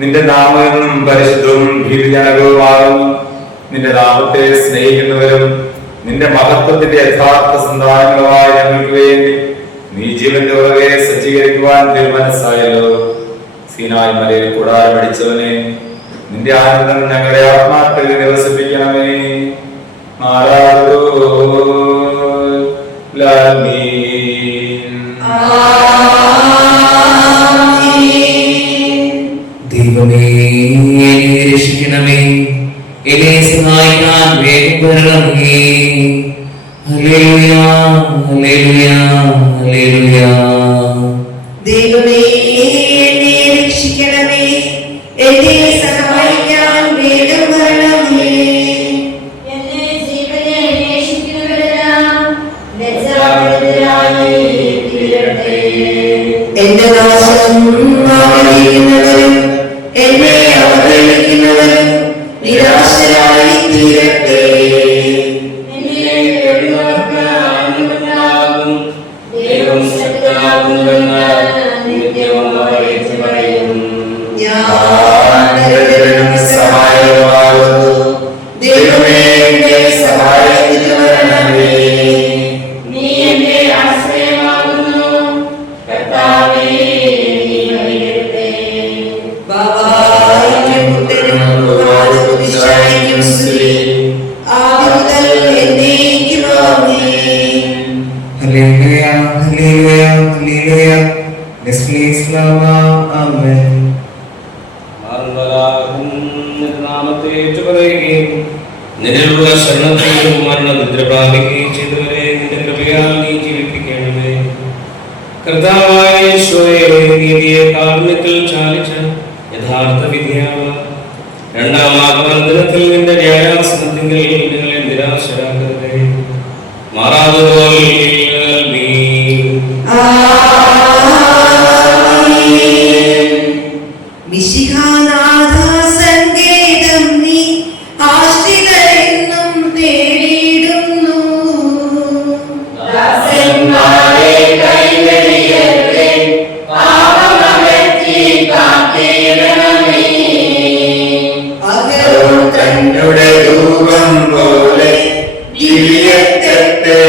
നിന്റെ നാമം പരിശുദ്ധവും ഭീതിജനകവുമാകുന്നു. നിന്റെ നാമത്തെ സ്നേഹിക്കുന്നവരും നിന്റെ മഹത്വത്തിന്റെ യഥാർത്ഥ സന്താനങ്ങളുമായ ഞങ്ങൾക്ക് വേണ്ടി നീ ജീവന്റെ ഉറവയെ സജ്ജീകരിക്കുവാൻ തീരുമാനസായല്ലോ. സീനായ് മലയിൽ കൂടാരമടിച്ചവനെ, നിന്റെ ആനന്ദം ഞങ്ങളുടെ ആത്മാക്കളിൽ നിവസിപ്പിക്കണമേ. ദൈവമേ രക്ഷിക്കണമേ, എന്നെ സഹായിക്കാൻ വേഗം വരണമേ. ഹല്ലേലൂയ ഹല്ലേലൂയ ഹല്ലേലൂയ. ദൈവമേ എന്നെ രക്ഷിക്കണമേ, എന്നെ സഹായിക്കാൻ വേഗം വരണമേ. എന്നെ ജീവനെ അന്വേഷിക്കുന്നവരെല്ലാം ലജ്ജാപരരായി തീരട്ടെ. എന്റെ നാശം ആഗ്രഹിക്കുന്നവരും എന്നെ അവഗണിക്കുന്നവരും നിരാശരായി തീരട്ടെ. ദൈവം ശക്തനാകുന്നുവെന്ന് നിത്യവും അറിയിച്ചു പറയും. ദൈവമേ എന്റെ സഹായത്തിന് വരണമേ. നീ എന്റെ ആശ്രയമാകുന്നു, കർത്താവേ നീ വഴിയരുതേ. ബാബായിന്റെ പുത്രനും കുതിശായിക്കും സ്തുതി, ആദിമുതൽ എന്നേക്കും ആമേൻ. ഹല്ലേലൂയ ഹല്ലേലൂയ ഹല്ലേലൂയ. ആമേൻ. നാമത്തെ ഏറ്റുപറയുകയും നിന്നിലുള്ള ശരണത്തെയും മരണനിദ്ര പ്രാപിക്കുകയും ചെയ്തവരെ നിന്റെ കൃപയാൽ നീ ജീവിപ്പിക്കണമേ. കർത്താവായ യേശുവേ, നീതിയെ കാരുണ്യത്തിൽ ചാലിച്ച യഥാർത്ഥ വിധിയാണ്. രണ്ടാം ആഗമനത്തിൽ നിന്റെ ന്യായാസനത്തിങ്കിൽ നിങ്ങളെ നിരാശരാക്കരുതേ. മാറാതുപോലെ നീ മിശിഹാനാഥ സങ്കേതം നീ ആശ്രിതരെന്നും തേടിയിടുന്നു. ദാസന്മാരെ കൈവെടിയരുതേ, പാപമകറ്റി കാത്തിടണമേ. അകലും തന്നുടെ രൂപം പോലെ ജീവിതത്തെ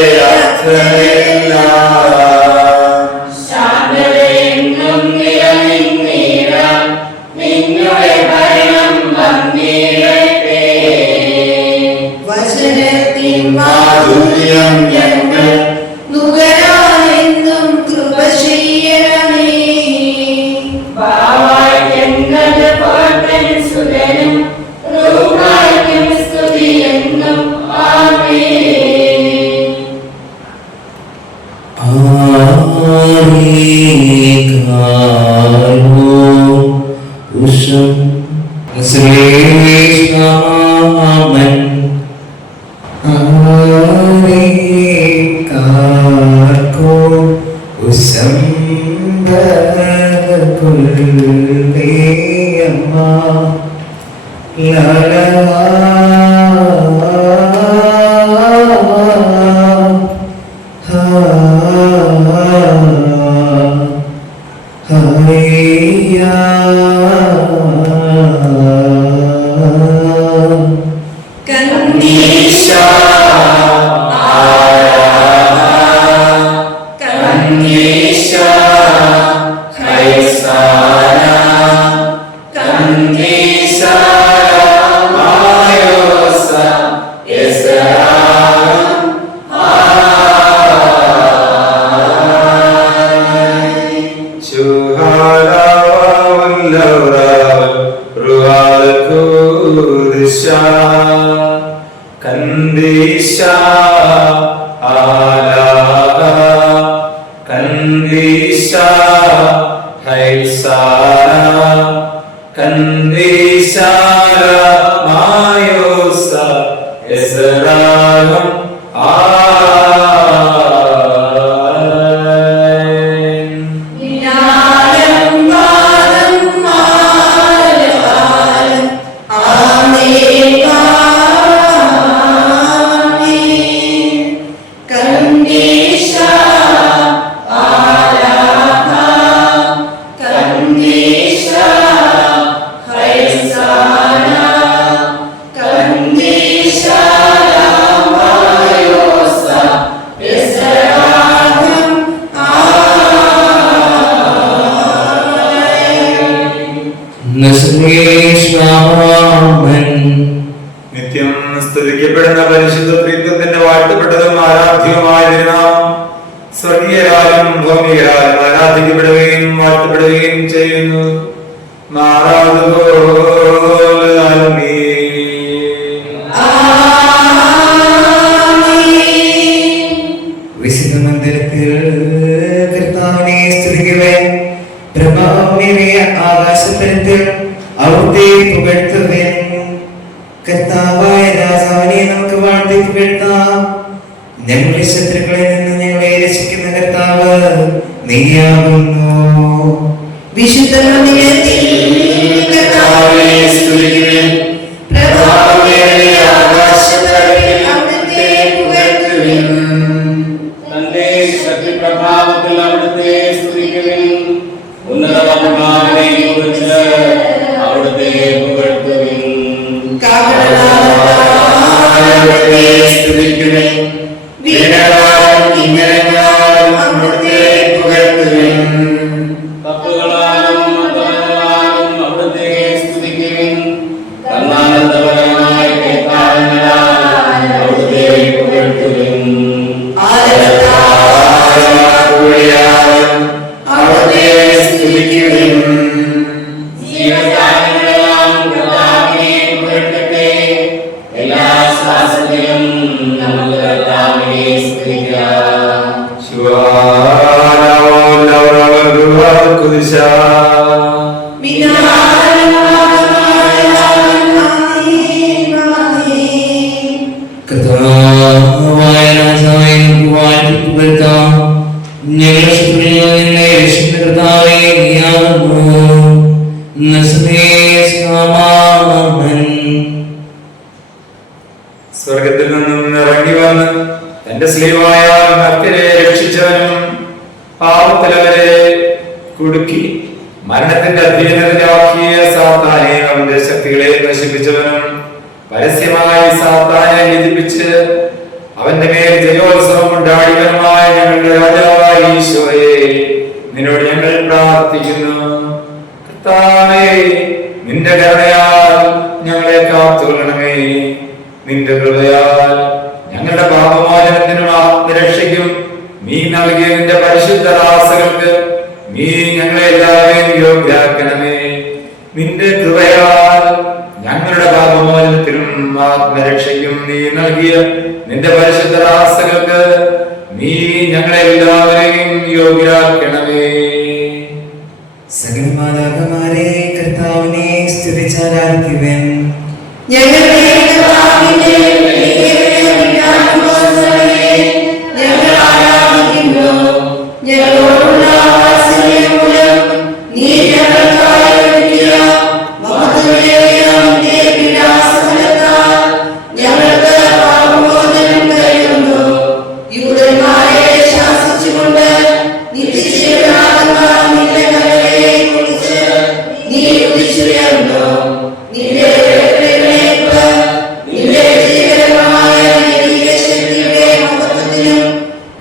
നിത്യം സ്തുതിക്കപ്പെടുന്ന പരിശുദ്ധ ത്രിത്വത്തിന്റെ വാഴ്ത്തപ്പെട്ടതും ആരാധ്യവുമായ നാമം സ്വർഗീയരാലും ഭൗമികരാലും ആരാധിക്കപ്പെടുകയും വാഴ്ത്തപ്പെടുകയും ചെയ്യുന്നു. വിശുദ്ധ മന്ദിരത്തിൽ കർത്താവിനെ സ്തുതിക്കുവാൻ പ്രഭാവമേറിയ ആകാശത്തലത്തിൽ അവിടുത്തെ പുകഴ്ത്തുവാൻ കർത്താവായ രാജാവിനെ നമുക്ക് വാഴ്ത്തി പുകഴ്ത്താം. ഞങ്ങളുടെ ശത്രുക്കളിൽ നിന്ന് ഞങ്ങളെ രക്ഷിക്കുന്ന കർത്താവ് നീയാകുന്നു. വിശുദ്ധ മന്ദിരത്തിൽ കർത്താവിനെ സ്തുതിക്കുവിൻ. പ്രഭാവമേറിയ ആകാശത്തലത്തിൽ അവിടുത്തെ പുകഴ്ത്തുവിൻ. തന്റെ ശക്തിപ്രഭാവത്തിൽ അവിടുത്തെ സ്തുതിക്കുവിൻ. ഉന്നതമാനെ കുറിച്ച് അവിടുത്തെ പുകഴ്ത്തുവിൻ. അവിടുത്തെ സ്തുതിക്കുവിൻ. വീണകാലം ഇങ്ങനെയാലും അവിടുത്തെ പുകഴ്ത്തുവിൻ. തപ്പുകളാലും മതങ്ങളാലും അവിടുത്തെ സ്തുതിക്കുവിൻ. കർണാനന്ദപരമായ കേൾക്കാരങ്ങളാൽ അവിടുത്തെ പുകഴ്ത്തുവിൻ. അവിടുത്തെ സ്തുതിക്കുവിൻ. ജീവജാലങ്ങളെല്ലാം കർത്താവിനെ പുകഴ്ത്തട്ടെ. എല്ലാ ശ്വാസത്തിലും നമുക്ക് കർത്താവിനെ സ്തുതിക്കാം. കർത്താവായ രാജാവേ നമുക്ക് വാഴ്ത്തി പുകഴ്ത്താം. ഞങ്ങളുടെ ശത്രുക്കളിൽ നിന്ന് രക്ഷിക്കുന്ന കർത്താവേ നീയാകുന്നു. സ്വർഗത്തിൽ നിന്നും ഇറങ്ങി വന്ന് തന്റെ സ്ലീവായ ഭക്തരെ രക്ഷിച്ചവനും പാപത്തിലവരെ കുടുക്കി മരണത്തിന്റെ അധീനതയിലാക്കിയ സാത്താനെ അവന്റെ ശക്തികളെ നശിപ്പിച്ചവനും പരസ്യമായി സാത്താനെ നിധിപ്പിച്ച് അവന്റെ മേൽ ജയോത്സവം ഉണ്ടാടിയവനുമായ ഞങ്ങളുടെ രാജാവായ ഈശോയെ നിന്നോട് ഞങ്ങൾ പ്രാർത്ഥിക്കുന്നു. കർത്താവേ, നിന്റെ കരുണയാൽ ഞങ്ങളെ കാത്തുകൊള്ളണമേ. നിന്റെ കൃപയാൽ ഞങ്ങളുടെ പാപമോചനത്തിനും ആത്മരക്ഷയ്ക്കും നീ നൽകിയ നിന്റെ പരിശുദ്ധ ദാസകൾക്ക് നീ ഞങ്ങളെ എല്ലാവരെയും യോഗ്യരാക്കണമേ. നിന്റെ കൃപയാൽ ഞങ്ങളുടെ പാപമോചനത്തിനും ആത്മരക്ഷയ്ക്കും നീ നൽകിയ നിന്റെ പരിശുദ്ധ ദാസകൾക്ക് നീ ഞങ്ങളെ എല്ലാവരെയും യോഗ്യരാക്കണമേ. സകലമാതാക്കന്മാരെ കർത്താവിനെ സ്തുതിച്ചാരാധിക്കുവൻ. ഞങ്ങളുടെ കർത്താവിന്റെ പ്രിയപ്പെട്ട വിദ്യാഭ്യാസങ്ങളെ ഞങ്ങൾ ആരാധിക്കുന്നു. ഞങ്ങളോടുള്ള വാത്സല്യം മൂലം നീ ഞങ്ങൾക്കായി ഒരുക്കിയ മഹത്വമേറിയ നിന്റെ പീഡാസഹനത്താൽ ഞങ്ങൾക്ക് പാപമോചനം കൈവന്നു. യൂദന്മാരെ ശാസിച്ചുകൊണ്ട് നിത്യജീവനാകുന്ന നിന്റെ കരുണയെ കുറിച്ച് നീ ഉദിച്ചുയർന്നു. നിന്റെ നിന്റെ ജീവകരമായ ദൈവിക ശക്തിയുടെ മഹത്വത്തിനും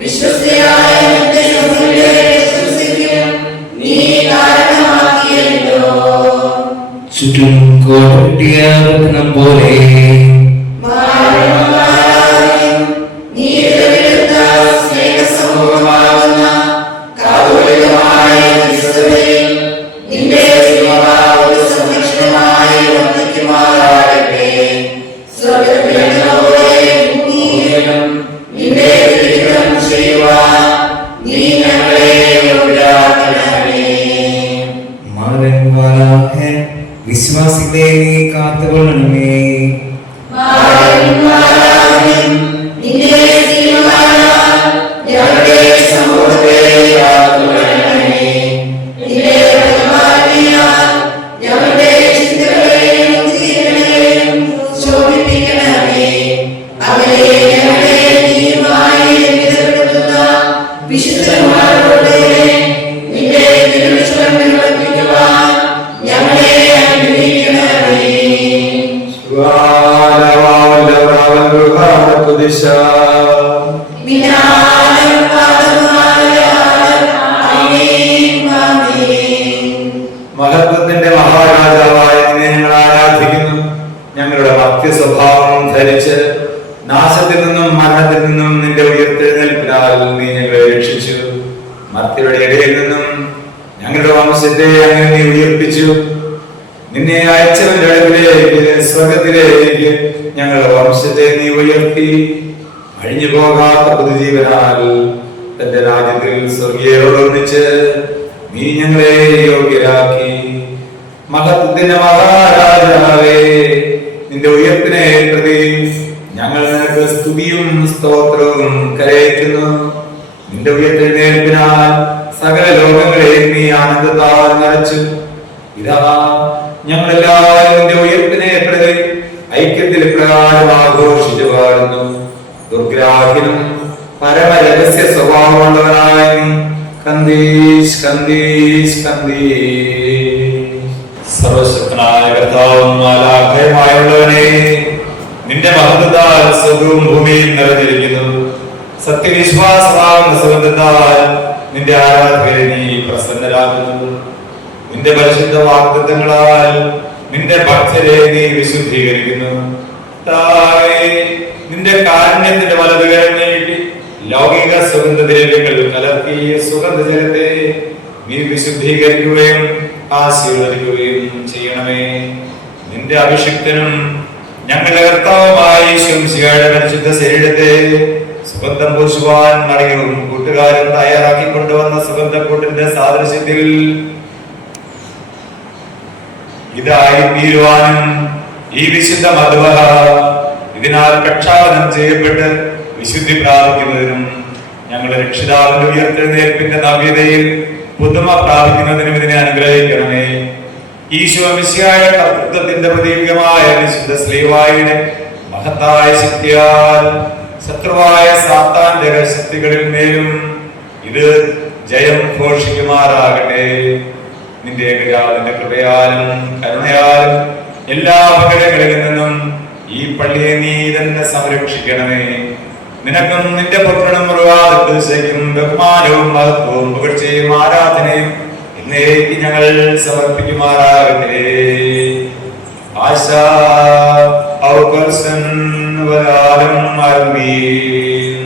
വിശ്വസ്തയായ നിന്റെ സഭയുടെ പ്രശംസയ്ക്കും നീ കാരണമാക്കിയല്ലോ. ചുറ്റും കോട്ടയ പട്ടണം പോലെ നീ തിരഞ്ഞെടുത്ത സ്നേഹസമൂഹമാകുന്ന കാതോലികമായ സഭയിൽ നിന്റെ ഒരു സംരക്ഷണമായി വർദ്ധിക്കുമാറാകട്ടെ. സ്വർഗ്ഗത്തിലെ ഭൂമിയിലും നിന്റെ വിഹിതം ചെയ്യുവാൻ നീ ഞങ്ങളെ യോഗ്യരാക്കണമേ. മാരൻ വാലാഹൻ വിശ്വാസികളെ നീ കാത്തുകൊള്ളണമേ. നിന്റെ ജീവകാലം ഞങ്ങളുടെ സമൂഹത്തെ കാത്തുകൊള്ളണമേ. നിന്റെ പരിപാലനയാൽ ഞങ്ങളുടെ ചിന്തകളെയും ജീവനെയും ശോഭിപ്പിക്കണമേ. അവരെ ഞങ്ങളെ നീയുമായി ബന്ധപ്പെടുത്തുന്ന വിശുദ്ധന്മാരോട് നിന്റെ തിരുവചനം പ്രവർത്തിക്കുവാൻ ഞങ്ങളെ അനുഗ്രഹിക്കണമേ. മഹത്വത്തിന്റെ മഹാരാജാവായ നിന്നെ ഞങ്ങൾ ആരാധിക്കുന്നു. ഞങ്ങളുടെ ഭക്തി സ്വഭാവം ധരിച്ച് നാശത്തിൽ നിന്നും മരണത്തിൽ നിന്നും നിന്റെ ഉയർത്തെഴുന്നേൽപ്പിനാൽ നീ ഞങ്ങളെ രക്ഷിച്ചു. മർത്യരുടെ ഇടയിൽ നിന്നും ഞങ്ങളുടെ വംശത്തെ അങ്ങനെ നീ ഉയർപ്പിച്ചു. നിന്നെ അയച്ചവന്റെ അടുക്കിലേക്ക് സ്വർഗത്തിലേക്ക് ഞങ്ങളുടെ വംശത്തെ നീ ഉയർത്തി. അഴിഞ്ഞു പോകാത്ത പുതുജീവനാൽ തന്റെ രാജ്യത്തിൽ സ്വർഗീയരോടൊന്നിച്ച് നീ ഞങ്ങളെ യോഗ്യരാക്കി. മഹത്വത്തിന്റെ മഹാരാജാവേ, നിന്റെ ഉയർപ്പിനെ പ്രതി ഞങ്ങൾ നിനക്ക് സ്തുതിയും സ്തോത്രവും കരയറ്റുന്നു. നിന്റെ ഉയർത്തെഴുന്നേൽപ്പിനാൽ സകല ലോകങ്ങളെയും നീ ആനന്ദത്താൽ നിറച്ചു. ഇതാ ഞങ്ങളെല്ലാവരും നിന്റെ ഉയർപ്പിനെ പ്രതി ഐക്യത്തിൽ പ്രകാരം ആഘോഷിച്ചു പാടുന്നു. ദുർഗ്രാഹ്യനും പരമരഹസ്യ സ്വഭാവമുള്ളവനായ നീ കന്ദീശ് കന്ദീശ് കന്ദീശ്. സർവശക്തനായ കർത്താവും മാലാഖയുമായുള്ളവനെ, നിന്റെ മഹത്വത്താൽ സ്വർഗ്ഗവും ഭൂമിയും നിറഞ്ഞിരിക്കുന്നു. സത്യവിശ്വാസമാകുന്ന സുഗന്ധത്താൽ നിന്റെ ആരാധകരെ നീ പ്രസന്നരാകുന്നു. നിന്റെ പരിശുദ്ധ വാഗ്ദത്തങ്ങളാൽ നിന്റെ ഭക്തരെ നീ വിശുദ്ധീകരിക്കുന്നു. നിന്റെ കാരുണ്യത്തിന്റെ വലതുകരം നീട്ടി ലൗകിക സുഗന്ധദ്രവ്യങ്ങൾ കലർത്തിയ സുഗന്ധജലത്തെ നീ വിശുദ്ധീകരിക്കുകയും ആശീർവദിക്കുകയും ചെയ്യണമേ. നിന്റെ അഭിഷിക്തനും ഞങ്ങളുടെ കർത്താവുമായി ശംസിയുടെ പരിശുദ്ധ ശരീരത്തെ സുഗന്ധം പൂശുവാൻ മറിയവും കൂട്ടുകാരും തയ്യാറാക്കി കൊണ്ടുവന്ന സുഗന്ധക്കൂട്ടിന്റെ സാദൃശ്യത്തിൽ ഇതായി തീരുവാനും ഈ വിശുദ്ധ മധുവഹ ഇതിനാൽ പ്രക്ഷാളനം ചെയ്യപ്പെട്ട് വിശുദ്ധി പ്രാപിക്കുന്നതിനും ഞങ്ങളുടെ രക്ഷിതാവിന്റെ ഉയർത്തെഴുന്നേൽപ്പിന്റെ നവ്യതയിൽ പുതുമ പ്രാപിക്കുന്നതിനും ഇതിനെ അനുഗ്രഹിക്കണമേ. ഈശോ മിശിഹായുടെ കർത്തൃത്വത്തിന്റെ പ്രതീകമായ വിശുദ്ധ ശ്ലീവായുടെ മഹത്തായ ശക്തിയാൽ ശത്രുവായ സാത്താന്റെ ശക്തികളിൽ മേലും ഇത് ജയം ഘോഷിക്കുമാറാകട്ടെ. നിന്റെ ഏകജാതന്റെ കൃപയാലും കരുണയാലും എല്ലാ അപകടങ്ങളിൽ നിന്നും ഈ പള്ളിയെ നീ തന്നെ സംരക്ഷിക്കണമേ. നിനക്കും നിന്റെ പുത്രനും മുറുവാദശയ്ക്കും ബഹുമാനവും മഹത്വവും പുകഴ്ചയും ആരാധനയും എന്നേക്ക് ഞങ്ങൾ സമർപ്പിക്കുമാറാകട്ടെ. ആശ ഔകർസൻ വരാലും ആമീൻ.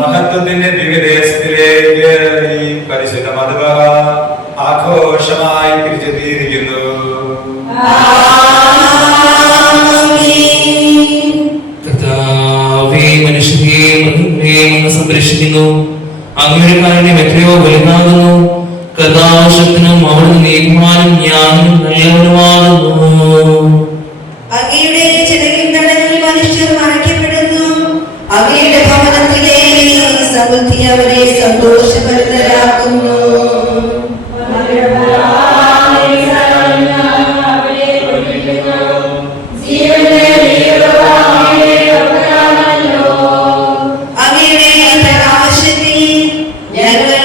മഹത്വത്തിന്റെ ദിവ്യദേശത്തിലേക്ക് ഈ പരിശുദ്ധ മധുബഹ ആഘോഷമായി തിരിച്ചെത്തിയിരിക്കുന്നു. കർത്താവേ, മനുഷ്യരെയും മൃഗങ്ങളെയും അങ്ങ് സംരക്ഷിക്കുന്നു. അങ്ങയുടെ കാരുണ്യം എത്രയോ വലുതാകുന്നു. കഥാശക്തനും അവിടുന്ന് നീതിമാനും ജ്ഞാനും നല്ലവനുമാകുന്നു. അങ്ങയുടെ ചിറകിൻ തണലിൽ മനുഷ്യർ മറയ്ക്കപ്പെടുന്നു. അങ്ങയുടെ ഭവനത്തിലെ സമൃദ്ധി അവരെ സന്തോഷഭരിതരാക്കുന്നു. അങ്ങയുടെ പ്രകാശത്തിൽ ഞങ്ങൾ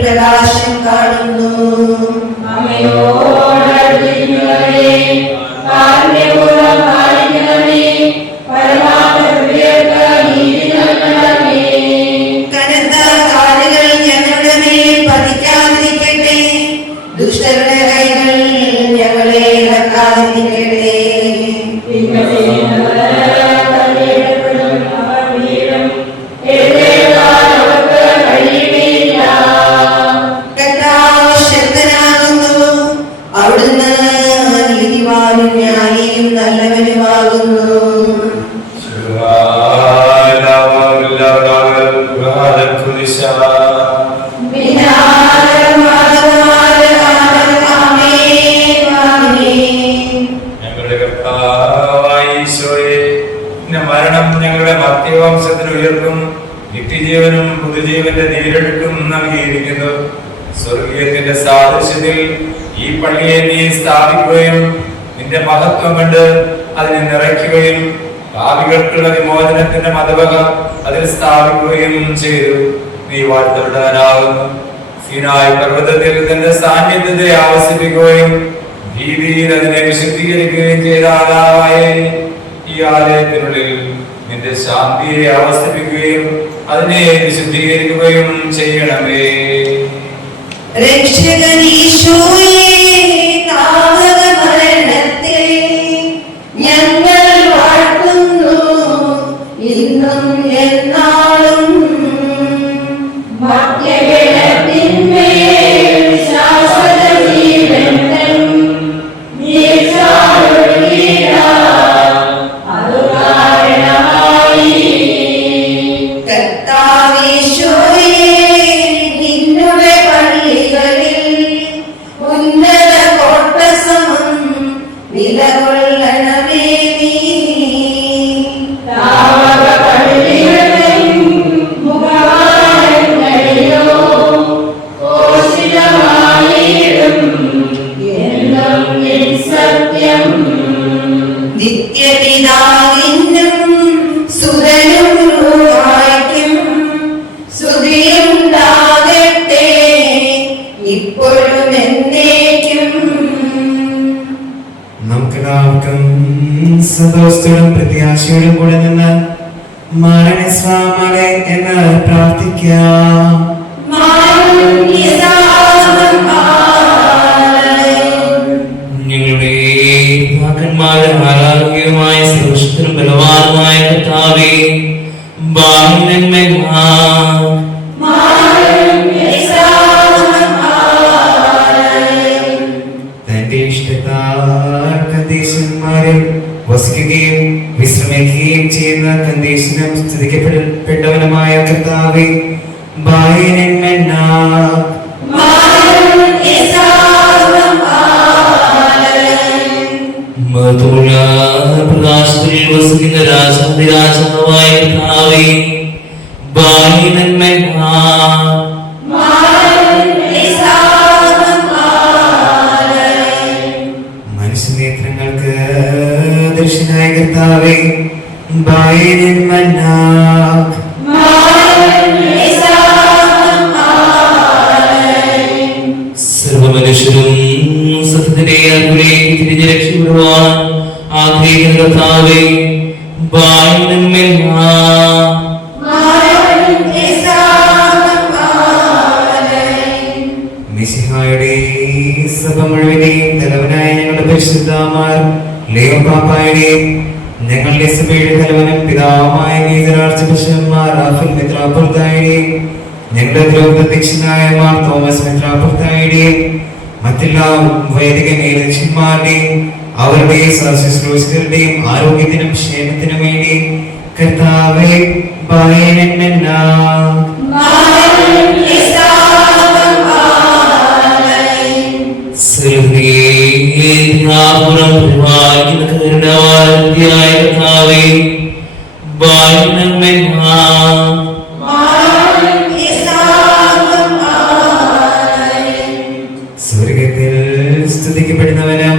പ്രകാശം കാണുന്നു. കനത്ത കാലുകൾ ഞങ്ങളുടെ മേൽ പതിക്കാതിരിക്കട്ടെ. ദുഷ്ടരുടെ കൈകൾ ഞങ്ങളെ ഇളക്കാതിരിക്കട്ടെ. കർത്താവ് ശക്തനാകുന്നു. അവിടുന്ന് നീതിമാനും ന്യായിയും നല്ലവനുമാകുന്നു. ഞങ്ങളുടെ കർത്താവായ ഈശോയെ, നിന്റെ മരണം ഞങ്ങളുടെ മർത്യവംശത്തിന് ഉയർപ്പും നിത്യജീവനും പുതുജീവന്റെ നീരെടുക്കും നൽകിയിരിക്കുന്നു. സ്വർഗീയത്തിന്റെ സാദൃശ്യത്തിൽ ഈ പള്ളിയെ നീ സ്ഥാപിക്കുകയും നിന്റെ മഹത്വം കണ്ട് അതിനെ നിറയ്ക്കുകയും പാപികൾക്കുള്ള വിമോചനത്തിന്റെ മതവക അതിൽ സ്ഥാപിക്കുകയും ചെയ്തു. നീ വാഴ്ത്തപ്പെടാനാകുന്നു. സീനായി പർവ്വതത്തിൽ തന്റെ സാന്നിധ്യത്തെ ആവസിപ്പിക്കുകയും ഭീതിയിൽ അതിനെ വിശുദ്ധീകരിക്കുകയും ചെയ്ത ആളായ ഈ ആലയത്തിനുള്ളിൽ നിന്റെ ശാന്തിയെ ആവസിപ്പിക്കുകയും അതിനെ വിശുദ്ധീകരിക്കുകയും ചെയ്യണമേ. രക്ഷകനീശോയേ, താവക മരണത്തിൽ ഞങ്ങൾ വാഴ്ത്തുന്നു ഇന്നും എന്നാളും. കർത്താവീശോയേ, നിന്നുടെ പള്ളികളിൽ ഉന്നത കോട്ടസമം നിലകൊള്ളണമേ നീ. നിത്യപിതാവിനും സുതനും റൂഹായ്ക്കും സ്തുതിയുണ്ടാകട്ടെ ഇപ്പോഴും എന്നേക്കും. നമുക്കെല്ലാവർക്കും സന്തോഷത്തോടും പ്രത്യാശയോടും കൂടെ നിന്ന് മരണസ്വാമളെ എന്ന് പ്രാർത്ഥിക്കാം. ഞങ്ങളുടെ പിതാക്കന്മാരും ആരാധ്യവുമായ സർവശക്തനും ബലവാനുമായ കർത്താവേ, തന്റെ ഇഷ്ടത്താൽ കന്ദേശന്മാരിൽ വസിക്കുകയും വിശ്രമിക്കുകയും ചെയ്യുന്ന കന്ദേശനും സ്തുതിക്കപ്പെട്ടവനുമായ കർത്താവേ, പ്രകാശത്തിൽ വസിക്കുന്ന രാജാതിരാജാവായ കർത്താവേ, മനുഷ്യനേത്രങ്ങൾക്ക് ദർശനായ കർത്താവേ, സർവമനുഷ്യരും സത്യത്തിന്റെ അറിവിലേക്ക് തിരിഞ്ഞ് രക്ഷപ്പെടുവാൻ ആഗ്രഹിക്കുന്ന കർത്താവേ, മിശിഹായുടെ സഭ മുഴുവനെയും തലവനായ ഞങ്ങളുടെ പരിശുദ്ധമാർ ലിയോ പാപ്പായുടെയും ഞങ്ങളുടെ സഭയുടെ തലവനും പിതാവുമായ ആർച്ചുബിഷപ്പ്മാർ റാഫേൽ മെത്രാപ്പൊലീത്തായുടെയും ഞങ്ങളുടെ ദ്രോപദീക്ഷനായ മാർ തോമസ് മെത്രാപ്പൊലീത്തായുടെയും മറ്റെല്ലാ വൈദിക മേലധ്യക്ഷന്മാരുടെയും അവരുടെ സഹശുശ്രൂഷകരുടെയും ആരോഗ്യത്തിനും ക്ഷേമത്തിനും വേണ്ടി കർത്താവേ സ്വർഗത്തിൽ സ്തുതിക്കപ്പെടുന്നവനും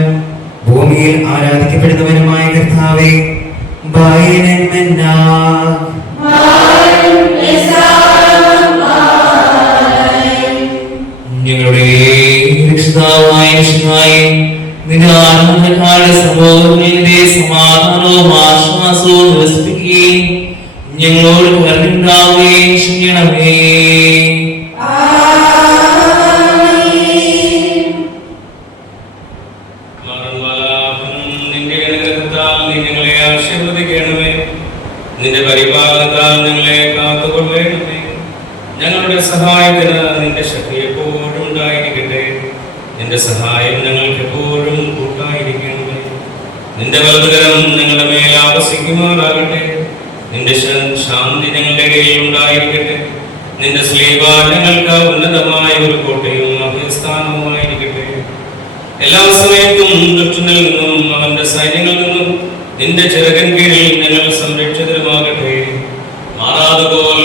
ഭൂമിയിൽ ആരാധിക്കപ്പെടുന്നവനുമായ കർത്താവേ ഞങ്ങളുടെ രക്ഷിതാവായ നിന്റെ ആനന്ദങ്ങളുടെ സമൂഹത്തിന്റെ സമാധാനവും ആശ്വാസവും നിവസിപ്പിക്കുകയും ഞങ്ങളോട് കരുണയുണ്ടാവുകയും ചെയ്യണമേ. നിന്റെ പരിപാലനത്താൽ ഞങ്ങളെ കാത്തുകൊള്ളണമേ. ഞങ്ങളുടെ സഹായത്തിന് നിന്റെ ശക്തി എപ്പോഴും ഉണ്ടായിരിക്കട്ടെ. നിന്റെ സഹായം ഞങ്ങൾക്ക് എപ്പോഴും കൂട്ടായിരിക്കണമേ. നിന്റെ വലതുകരം ഞങ്ങളുടെ മേൽ ആവസിക്കുമാറാകട്ടെ. നിന്റെ ശാന്തി ഞങ്ങളുടെ കയ്യിൽ ഉണ്ടായിരിക്കട്ടെ. നിന്റെ സ്ലീബ ഞങ്ങൾക്ക് ഉന്നതമായ ഒരു കോട്ടയും അഭയസ്ഥാനവുമായിരിക്കട്ടെ. എല്ലാ സമയത്തും ദുഷ്ടനിൽ നിന്നും അവന്റെ സൈന്യങ്ങളിൽ നിന്നും നിന്റെ ചിറകൻ കീഴിൽ ഞങ്ങൾ സംരക്ഷിതരുമാകട്ടെ. മാറാതുപോൽ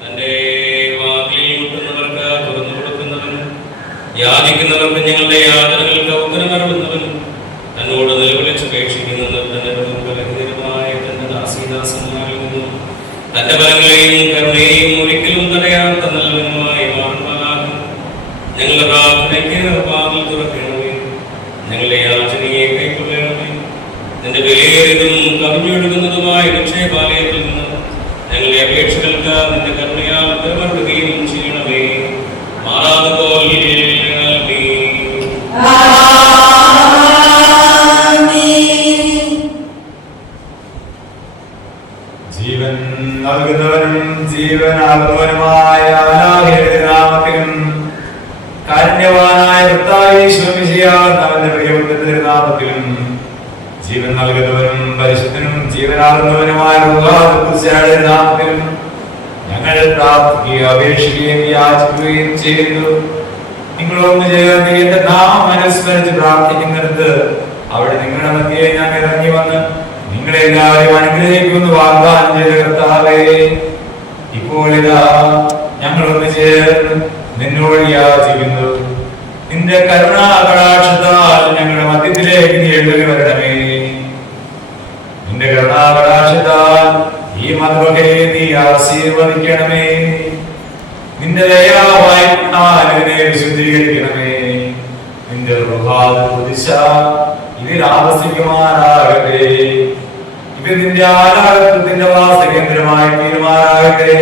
തന്റെ വാതിൽ മുട്ടുന്നവർക്ക് തുറന്നു കൊടുക്കുന്നവനും യാചിക്കുന്നവർക്ക് ഞങ്ങളുടെ യാതനകൾക്ക് ഉത്തരമരുന്നവനും തന്നോട് നിലവിളിച്ചപേക്ഷിക്കുന്ന നിർദ്ധനരുമായ തന്റെ ദാസീദാസന്മാരിൽ നിന്നും തന്റെ ബലങ്ങളെയും കരുണയെയും ഒരിക്കലും തടയാത്ത നല്ലവനുമായി മാറുമാറാകും. ഞങ്ങളുടെ പ്രാർത്ഥനയ്ക്ക് വാതിൽ തുറക്കണമേ. ഞങ്ങളുടെ യാചനയെ കൈക്കൊള്ളണമേ. നിന്റെ വിലയേറിയതും കവിഞ്ഞൊഴുകുന്നതുമായ നിക്ഷേപാലയത്തിൽ നിന്ന് ഞങ്ങളുടെ അപേക്ഷകൾക്ക് നിന്റെ കരുണയാൽ ഉത്തരമരുളുകയും ചെയ്യണമേ. മാറാതുപോൽ ജീവൻ നൽകുന്നവനും ജീവനാകുന്നവനുമായ നാമത്തിലും കാരുണ്യവാനായ അവന്റെ പ്രിയപുത്രന്റെ നാമത്തിലും ജീവൻ നൽകുന്നവനും പരിശുദ്ധനും ജീവനാകുന്നവനുമായ നാമത്തിലും ഞങ്ങൾ പ്രാർത്ഥിക്കുകയും അപേക്ഷിക്കുകയും യാചിക്കുകയും ചെയ്യുന്നു. നിങ്ങളൊന്ന് ചേർന്ന് എന്റെ നാമം അനുസ്മരിച്ച് പ്രാർത്ഥിക്കുന്നിടത്ത് അവിടെ നിങ്ങളുടെ മധ്യേ ഞാൻ ഇറങ്ങി വന്ന് നിങ്ങളെ എല്ലാവരും അനുഗ്രഹിക്കുമെന്ന് വാഗ്ദാനം ചെയ്ത കർത്താവേ, ഇപ്പോൾ ഇതാ ഞങ്ങളൊന്ന് ചേർന്ന് നിന്നോട് യാചിക്കുന്നു. നിന്റെ കരുണാകടാക്ഷത്താൽ ഞങ്ങളുടെ മധ്യത്തിലേക്ക് നീ എഴുതി വരണമേ. നിന്റെ കരുണാകടാക്ഷത്താൽ ഈ മധുരയെ നീ ആശീർവദിക്കണമേ. നിന്റെ ദയാവായ്പാൽ ഇതിനെ വിശുദ്ധീകരിക്കണമേ. നിന്റെ ഇതിൽ ആവസിക്കുമാറാകട്ടെ. ഇത് നിന്റെ ആരാധനത്തിന്റെ വാസകേന്ദ്രമായി തീരുമാറാകട്ടെ.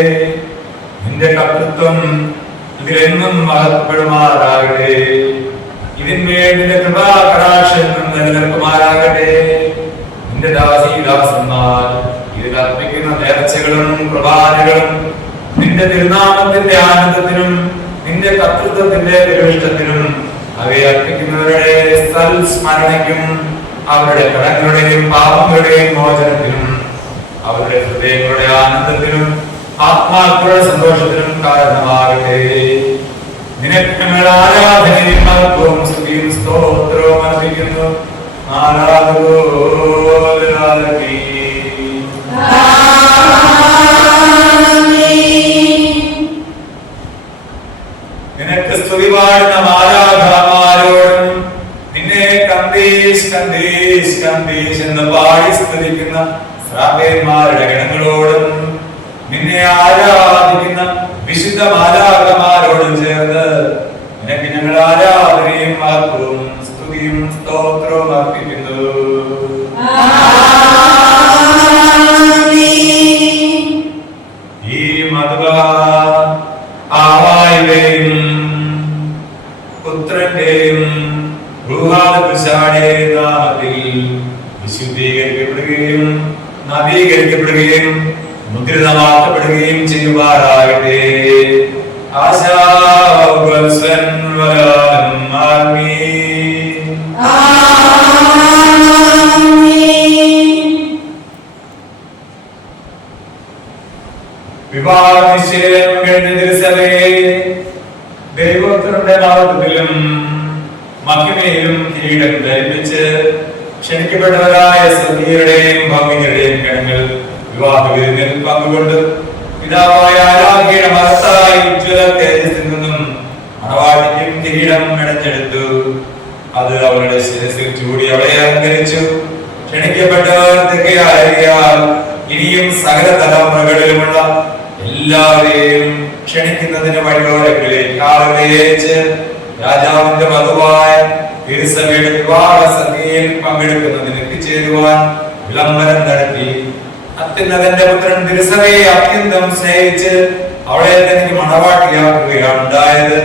നിന്റെ കർത്തൃത്വം ഇതിലെന്നും മഹത്വപ്പെടുമാറാകട്ടെ. ഇതിന്മേൽ നിന്റെ കൃപാകടാക്ഷം നിലനിൽക്കുമാറാകട്ടെ. നിന്റെ ദാസീദാസന്മാർ ഇതിൽ അർപ്പിക്കുന്ന നേർച്ചകളും പ്രഭാതങ്ങളും നിന്റെ തിരുനാമത്തിന്റെ ആനന്ദത്തിനും നിന്റെ കർത്തൃത്വത്തിന്റെ തിരുവിഷ്ടത്തിനും അവയെ അർപ്പിക്കുന്നവരുടെ സൽസ്മരണയ്ക്കും അവരുടെ കടങ്ങളുടെയും പാപങ്ങളുടെയും മോചനത്തിനും അവരുടെ ഹൃദയങ്ങളുടെ ആനന്ദത്തിനും ആത്മാക്കളുടെ സന്തോഷത്തിനും കാരണമാകട്ടെ. നിനക്ക് ഞങ്ങൾ ആരാധനയും മഹത്വവും സ്തുതിയും സ്തോത്രവും അർപ്പിക്കുന്നു. നിനക്ക് സ്തുതി പാടുന്ന മാലാഖമാരോടും നിന്നെ കന്ദീശ് കന്ദീശ് കന്ദീശ് എന്ന് പാടി സ്തുതിക്കുന്ന ശ്രാവ്യന്മാരുടെ ഗണങ്ങളോടും നിന്നെ ആരാധിക്കുന്ന വിശുദ്ധ മാലാഖമാരോടും ചേർന്ന് നിനക്ക് ഞങ്ങൾ ആരാധനയും മഹത്വവും സ്തുതിയും സ്തോത്രവും അർപ്പിക്കുന്നു. ഈ അഥവാ ആവായുടെയും പുത്രന്റെയും റൂഹാദുശാടിയുടെ നാമത്തിൽ വിശുദ്ധീകരിക്കപ്പെടുകയും നവീകരിക്കപ്പെടുകയും മുദ്രിതമാക്കപ്പെടുകയും ചെയ്യുമാറാകട്ടെ. ആശാവത്സൻ വരാനും ആമീൻ. വിവാഹ നിശ്ചയം കഴിഞ്ഞ ദിവസമേ ദൈവത്തിന്റെ നാമത്തിലും മഹിമയിലും കിരീടം ധരിപ്പിച്ച് ക്ഷണിക്കപ്പെട്ടവരായ സ്ത്രീയുടെയും ഭംഗികളുടെയും കണങ്ങൾ വിവാഹ വിരുന്നിൽ പങ്കുകൊണ്ട് പിതാവായ ആരാധ്യയുടെ മഹത്തായ ഉജ്ജ്വല തേജസ്സിൽ നിന്നും മണവാട്ടിക്കും കിരീടം മെടഞ്ഞെടുത്തു. അത് അവളുടെ ശിരസിൽ ചൂടി അവളെ അലങ്കരിച്ചു. ക്ഷണിക്കപ്പെട്ടവർ തെക്കയാൽ ഇനിയും സകല തലമുറകളിലുമുള്ള എല്ലാവരെയും ക്ഷണിക്കുന്നതിന് വഴിയോരങ്ങളിലേക്ക് ആളുകളേച്ച് രാജാവിന്റെ മധുവായ തിരുസഭയുടെ വിവാഹ സദ്യയിൽ പങ്കെടുക്കുന്നതിന് എത്തിച്ചേരുവാൻ വിളംബരം നടത്തി. അത്യുന്നതന്റെ പുത്രൻ തിരുസഭയെ അത്യന്തം സ്നേഹിച്ച് അവളെ തനിക്ക് മണവാട്ടിയാക്കുകയാണ് ഉണ്ടായത്.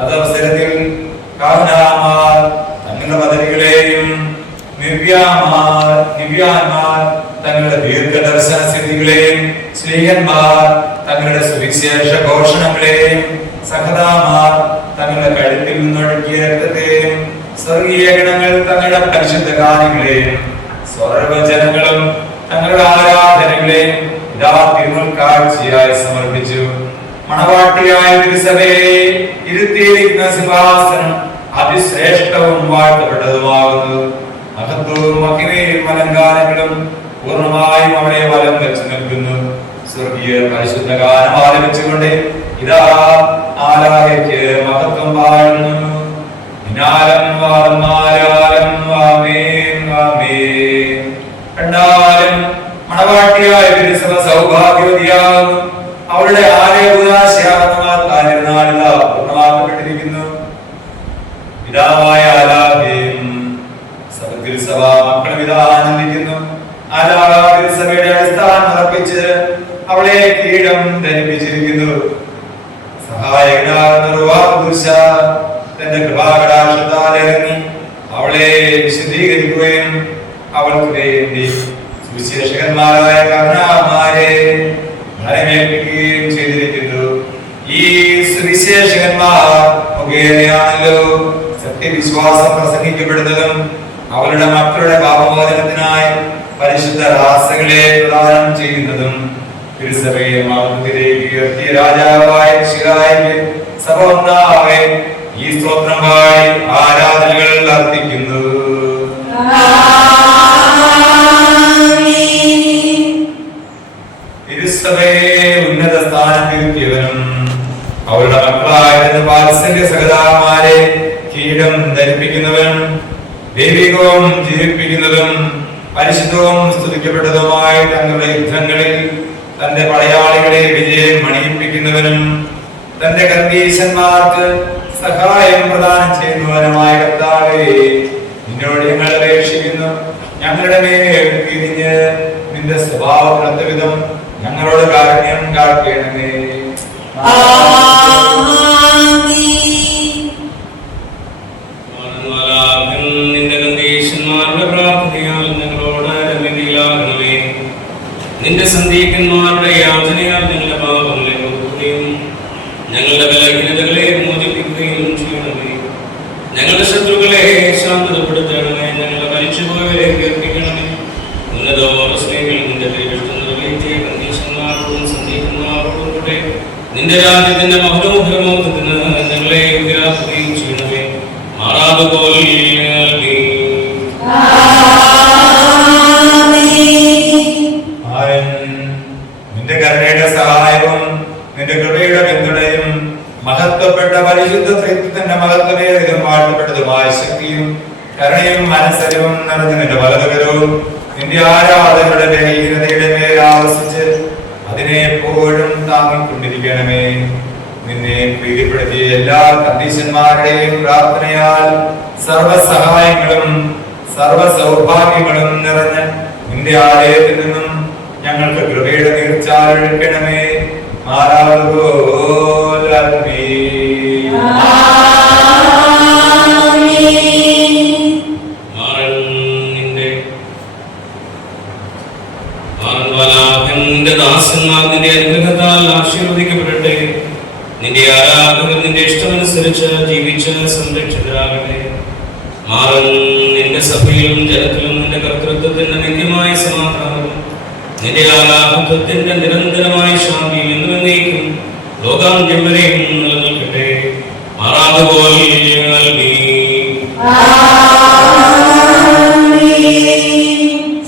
അതവസരത്തിൽ കാഹനാമാർ തങ്ങളുടെ പദവികളെയും ദിവ്യാന്മാർ തങ്ങളുടെ ദീർഘദർശന സിദ്ധികളെയും സ്ത്രീയന്മാർ തങ്ങളുടെ സുവിശേഷ ഘോഷണങ്ങളെയും സഹതാമാർ തങ്ങളുടെ കഴുത്തിൽ നിന്നൊഴുക്കിയ രക്തത്തെയും സ്വർഗീയ ഗണങ്ങൾ തങ്ങളുടെ പരിശുദ്ധ കാര്യങ്ങളെയും സർവ്വജനങ്ങളും തങ്ങളുടെ ആരാധനകളെയും ഇതാ തിരുമുൽക്കാഴ്ചയായി സമർപ്പിച്ചു. മണവാട്ടിയായ തിരുസഭയെ ഇരുത്തിയിരിക്കുന്ന സിംഹാസനം അതിശ്രേഷ്ഠവും വാഴ്ത്തപ്പെട്ടതുമാകുന്നു. മഹത്വവും മഹിമയും അലങ്കാരങ്ങളും പൂർണ്ണമായും അവളെ വലം വെച്ച് നിൽക്കുന്നു. സ്വർഗീയ പരിശുദ്ധ ഗാനം ആലപിച്ചുകൊണ്ട് ഇതാ ആരാധനയ്ക്ക് മഹത്വം പാടുന്നു. കണ്ടാലും മണവാട്ടിയായ തിരുസഭ സൗഭാഗ്യവതിയാകുന്നു. അവളുടെ ആലയനാളിൽ പൂർണ്ണമാക്കപ്പെട്ടിരിക്കുന്നു. പിതാവായ ആലാഭ്യം തിരുസഭ മക്കളും ഇതാ ആനന്ദിക്കുന്നു. തിരുസഭയുടെ അടിസ്ഥാനം ഉറപ്പിച്ച് അവളെ കിരീടം ധരിപ്പിച്ചിരിക്കുന്നു. സഹായകനാകുന്ന തന്റെ കൃപാകടാക്ഷത്താൽ ഇറങ്ങി അവളെ വിശുദ്ധീകരിക്കുകയും അവൾക്ക് വേണ്ടി സുവിശേഷകന്മാരായ കർണാമാരെ ഫലമേൽപ്പിക്കുകയും ചെയ്തിരിക്കുന്നു. ഈ സുവിശേഷകന്മാർ മുഖേനയാണല്ലോ സത്യവിശ്വാസം പ്രസംഗിക്കപ്പെടുന്നതും അവരുടെ മക്കളുടെ പാപമോചനത്തിനായി പരിശുദ്ധ രാസകളെ പ്രദാനം ചെയ്യുന്നതും. തിരുസഭയെ മഹത്വത്തിലേക്ക് ഉയർത്തിയ രാജാവായ ശിലായിക്ക് സഭ ഒന്നാകെ ഈ സ്തോത്രം പാടി ആരാധനകൾ അർപ്പിക്കുന്നു. തിരുസഭയെ ഉന്നത സ്ഥാനത്തിരുത്തിയവനും അവരുടെ മക്കളായിരുന്ന വാത്സല്യ സഹതാമാരെ കിരീടം ധരിപ്പിക്കുന്നവനും ദൈവികവും ജീവിപ്പിക്കുന്നതും പരിശുദ്ധവും സ്തുതിക്കപ്പെട്ടതുമായ തങ്ങളുടെ യുദ്ധങ്ങളിൽ തന്റെ പടയാളികളെ വിജയം മണിയിപ്പിക്കുന്നവനും തന്റെ കർത്തീശന്മാർക്ക് സഹായം പ്രദാനം ചെയ്യുന്നവനുമായ കർത്താവേ, നിന്നോട് ഞങ്ങൾ അപേക്ഷിക്കുന്നു. ഞങ്ങളുടെ മേൽ തിരിഞ്ഞ് നിന്റെ സ്വഭാവ വിധം ഞങ്ങളോട് കാരുണ്യം കാണിക്കണമേ. നിന്റെ കർത്തീശന്മാരുടെ പ്രാർത്ഥനയാൽ ഞങ്ങളോട് രമ്യതയിലാകണമേ. നിന്റെ സന്ധിക്കന്മാരുടെ യാചനയാൽ ഞങ്ങളുടെ പാപങ്ങളെ പൊറുക്കുകയും ഞങ്ങളുടെ ബലഹീനതകളെ മോചിപ്പിക്കുകയും ചെയ്യണമേ. ഞങ്ങളുടെ ശത്രുക്കളെ ശാന്തതപ്പെടുത്തണമേ. ഞങ്ങളുടെ മരിച്ചുപോയവരെ കേൾപ്പിക്കണമേ. ഉന്നതോസ്മേകൾ നിന്റെ ദൈവം നിറവേറ്റിയ കർത്തീശന്മാരോടും സന്ധിക്കന്മാരോടും കൂടെ നിന്റെ രാജ്യത്തിന്റെ മഹോഗ്രമോഹത്തിന് ഞങ്ങളെ യോഗ്യരാക്കുകയും ചെയ്യണമേ. മാറാതുപോലെ നിന്റെ കരുണയുടെ സഹായവും നിന്റെ കൃപയുടെ പിന്തുണയും മഹത്വപ്പെട്ട പരിശുദ്ധ ത്രിത്വത്തിന്റെ മഹത്വമേറിയതും വാഴ്ത്തപ്പെട്ടതുമായ ശക്തിയും കരുണയും മനസ്സരിവും നിറഞ്ഞ നിന്റെ വലതുകരവും നിന്റെ ആരാധനയുടെ ബലഹീനതയുടെ മേൽ ആവസിച്ച് അതിനെ എപ്പോഴും താങ്ങിക്കൊണ്ടിരിക്കണമേ. നിന്നെ പ്രീതിപ്പെടുത്തിയ എല്ലാ കർത്തീശന്മാരുടെയും പ്രാർത്ഥനയാൽ സർവസഹായങ്ങളും സർവ സൗഭാഗ്യങ്ങളും നിറഞ്ഞ നിന്റെ ആലയത്തിൽ നിന്നും ഞങ്ങൾക്ക് കൃപയുടെ നീർച്ചാലൊഴുക്കണമേ. ദാസന്മാർ നിന്റെ അനുഗ്രഹത്താൽ ആശീർവദിക്കപ്പെടട്ടെ. നിന്റെ ആരാധകർ നിന്റെ ഇഷ്ടമനുസരിച്ച് ജീവിച്ച് സംരക്ഷിതരാകട്ടെ. മാറൻ നിന്റെ സഭയിലും ജനത്തിലും നിന്റെ കർത്തൃത്വത്തിന്റെ നിത്യമായ സമാധാനവും നിന്റെ ആലാഹത്വത്തിന്റെ നിരന്തരമായ ശാന്തിയും എന്നുവന്നേക്കും ലോകാന്ത്യം വരെയും നിലനിൽക്കട്ടെ. മാറാതുപോലെ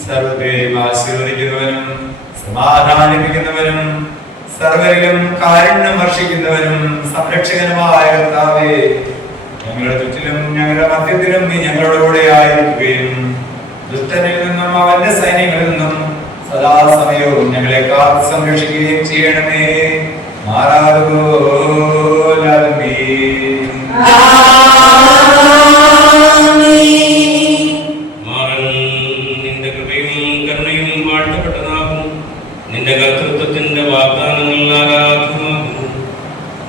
സർവ്വത്തെയും ആശീർവദിക്കുന്നവനും സമാധാനിപ്പിക്കുന്നവനും സർവരിലും കാരുണ്യം വർഷിക്കുന്നവനും സംരക്ഷകനുമായ കർത്താവേ, ഞങ്ങളുടെ ചുറ്റിലും ഞങ്ങളുടെ മധ്യത്തിലും നീ ഞങ്ങളുടെ കൂടെ ആയിരിക്കുകയും ദുഷ്ടനിൽ നിന്നും അവന്റെ സൈന്യങ്ങളിൽ നിന്നും സദാസമയവും ഞങ്ങളെ കാത്ത് സംരക്ഷിക്കുകയും ചെയ്യണമേ. നിന്റെ കൃപയും കരുണയും വാഴ്ത്തപ്പെട്ടതാകും. നിന്റെ കർത്തൃത്വത്തിന്റെ വാഗ്ദാനങ്ങൾ ആരാധ്യമാകുന്നു.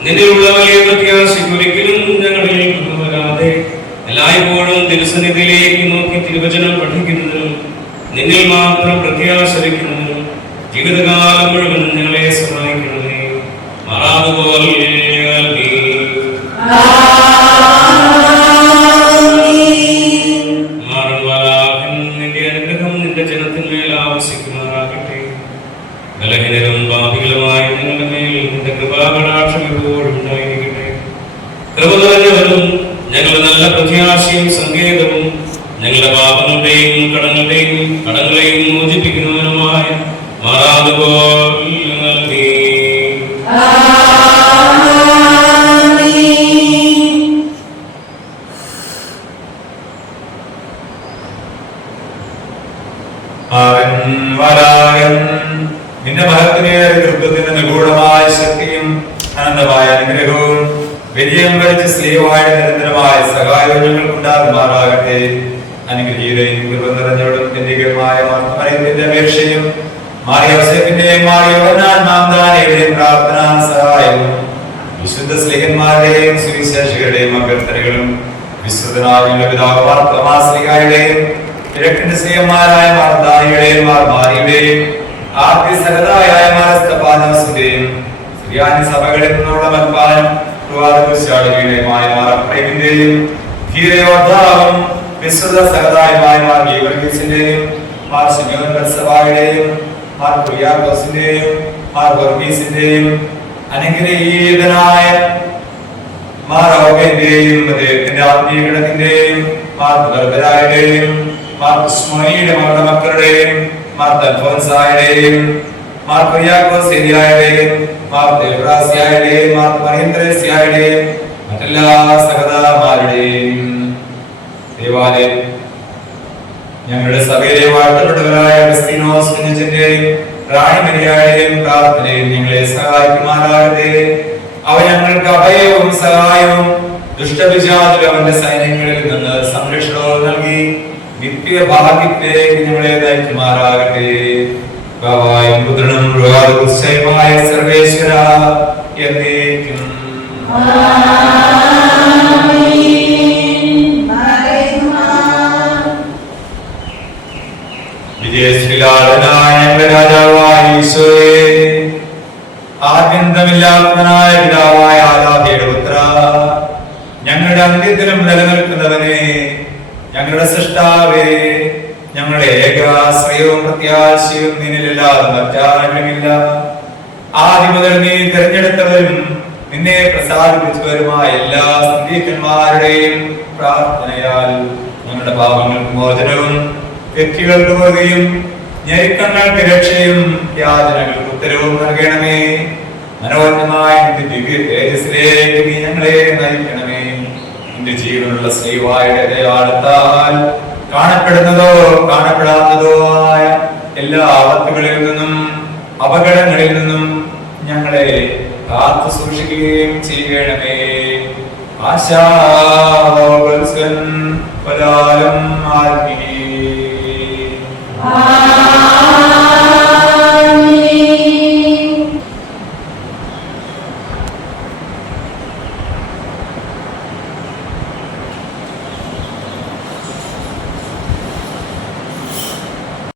നിന്നിലുള്ള വലിയ പ്രത്യാശയ്ക്ക് ഒരിക്കലും ഞങ്ങളിൽ വരാതെ എല്ലായ്പ്പോഴും തിരുസന്നിധിയിലേക്ക് നോക്കി തിരുവചനം പഠിക്കുന്നതിനും നിന്നിൽ മാത്രം പ്രത്യാശ വയ്ക്കുന്നതിനും ജീവിതകാലം മുഴുവൻ ഞങ്ങളെ സഹായിക്കണമേ. മാറാതുപോലെ നിന്റെ അനുഗ്രഹം നിന്റെ ജനത്തിന്മേൽ ആവശ്യിക്കുമാറാകട്ടെ. ബലഹീനരും പാപികളുമായ ഞങ്ങളുടെ മേൽ നിന്റെ കൃപാകടാക്ഷം എപ്പോഴും ഉണ്ടായിരിക്കട്ടെ. കൃപ നിറഞ്ഞവരും ഞങ്ങളുടെ നല്ല പ്രത്യാശയും സങ്കേതവും ഞങ്ങളുടെ പാപങ്ങളുടെയും കടങ്ങളെയും മോചിപ്പിക്കുന്നവനുമായ മാറാതുപോലെ നിന്റെ മഹത്വമേറിയ കൃത്യത്തിന്റെ നിഗൂഢമായ ശക്തിയും അനന്തമായ അനുഗ്രഹവും വിജയം വരിച്ച സ്ത്രീയുമായ നിരന്തരമായ സഹായവും ഞങ്ങൾക്കുണ്ടാകുമാറാകട്ടെ. അനുഗ്രഹീതയും കൃപ നിറഞ്ഞവളും കന്യകമായ മറിയത്തിന്റെ അപേക്ഷയും മാറിയോസേഫിന്റെയും മാറിയോനാന്മാന്താനയുടെയും പ്രാർത്ഥനാ സഹായവും വിശുദ്ധ സ്ലീഹന്മാരുടെയും സുവിശേഷകരുടെയും അഭ്യർത്ഥനകളും വിശുദ്ധനായ പിതാവ് തോമാശ്ലീഹായുടെയും കിഴക്കിന്റെ സ്ത്രീയന്മാരായ മാർദാനിയുടെയും മാർമാരിയുടെയും ആദ്യ സഹതായായ മാരസ്തപാനോസിന്റെയും ശ്രീയാനി സഭകളിൽ നിന്നുള്ള മൽപ്പാനും ായ മാറപ്രേമിന്റെയും ധീരയോദ്ധാവും വിശ്വത സഹതായമായ മാർ ഗീവർഗീസിന്റെയും മാർ ശിമോൻ ബർസബായുടെയും മാർ കുര്യാക്കോസിന്റെയും മാർ വർഗീസിന്റെയും അനുഗ്രഹീതനായ മാർ ഔഗന്റെയും അദ്ദേഹത്തിന്റെ ആത്മീയഗണത്തിന്റെയും മാർ ഗർഭരായുടെയും മാർ കുസ്മോനിയുടെ മകളുടെ മക്കളുടെയും മാർ ദൽഫോൻസായുടെയും മാർ കുര്യാക്കോസ് ഏരിയായുടെയും മാർ ദേവറാസ്യായുടെയും മാർ മറിയന്ത്രേസ്യായുടെയും മറ്റെല്ലാ സഹതാമാരുടെയും ദേവാലയം ഞങ്ങളുടെ സഭയിലെ വാഴ്ത്തപ്പെട്ടവരായ ക്രിസ്തീനോസ് കുഞ്ഞച്ചന്റെയും റാണി മരിയായുടെയും പ്രാർത്ഥനയിൽ ഞങ്ങളെ സഹായിക്കുമാറാകട്ടെ. അവ ഞങ്ങൾക്ക് അഭയവും സഹായവും ദുഷ്ടപിശാചിൽ അവന്റെ സൈന്യങ്ങളിൽ നിന്ന് സംരക്ഷണവും നൽകി നിത്യഭാഗ്യത്തിലേക്ക് ഞങ്ങളെ നയിക്കുമാറാകട്ടെ. ബാവായും പുത്രനും മായ സർവേശ്വര എന്നേക്കും വിജയശ്രീലാളനായ രാജാവായ ഈശോയെ, ആദ്യന്തമില്ലാത്തവനായ പിതാവായ ആരാധ്യയുടെ പുത്ര, ഞങ്ങളുടെ അന്ത്യത്തിലും നിലനിൽക്കുന്നവനെ, ഞങ്ങളുടെ സൃഷ്ടാവേ, ഞങ്ങളുടെ ഏകാശ്രയവും പ്രത്യാശയും നിന്നിലല്ലാതെ മറ്റാരുമില്ല. ആദ്യം മുതൽ നീ തിരഞ്ഞെടുത്തവരും നിന്നെ പ്രസാദിപ്പിച്ചവരുമായ എല്ലാ സന്ധ്യക്കന്മാരുടെയും പ്രാർത്ഥനയാൽ ഞങ്ങളുടെ പാപങ്ങൾക്ക് മോചനവും വ്യക്തികൾക്ക് മുറുകയും ഞെരുക്കങ്ങൾക്ക് രക്ഷയും യാതനകൾക്ക് ഉത്തരവും നൽകണമേ. മനോഹരമായ നിന്റെ ദിവ്യ തേജസ്സിലേക്ക് നീ ഞങ്ങളെ നയിക്കണമേ. നിന്റെ ജീവനുള്ള ശ്രീവായുടെ ദയാളത്താൽ കാണപ്പെടുന്നതോ കാണപ്പെടാത്തതോ ആയ എല്ലാ ആപത്തുകളിൽ നിന്നും അപകടങ്ങളിൽ നിന്നും ഞങ്ങളെ കാത്തു സൂക്ഷിക്കുകയും ചെയ്യണമേ. ആശാവത്സൻ പരാലം ആത്മീ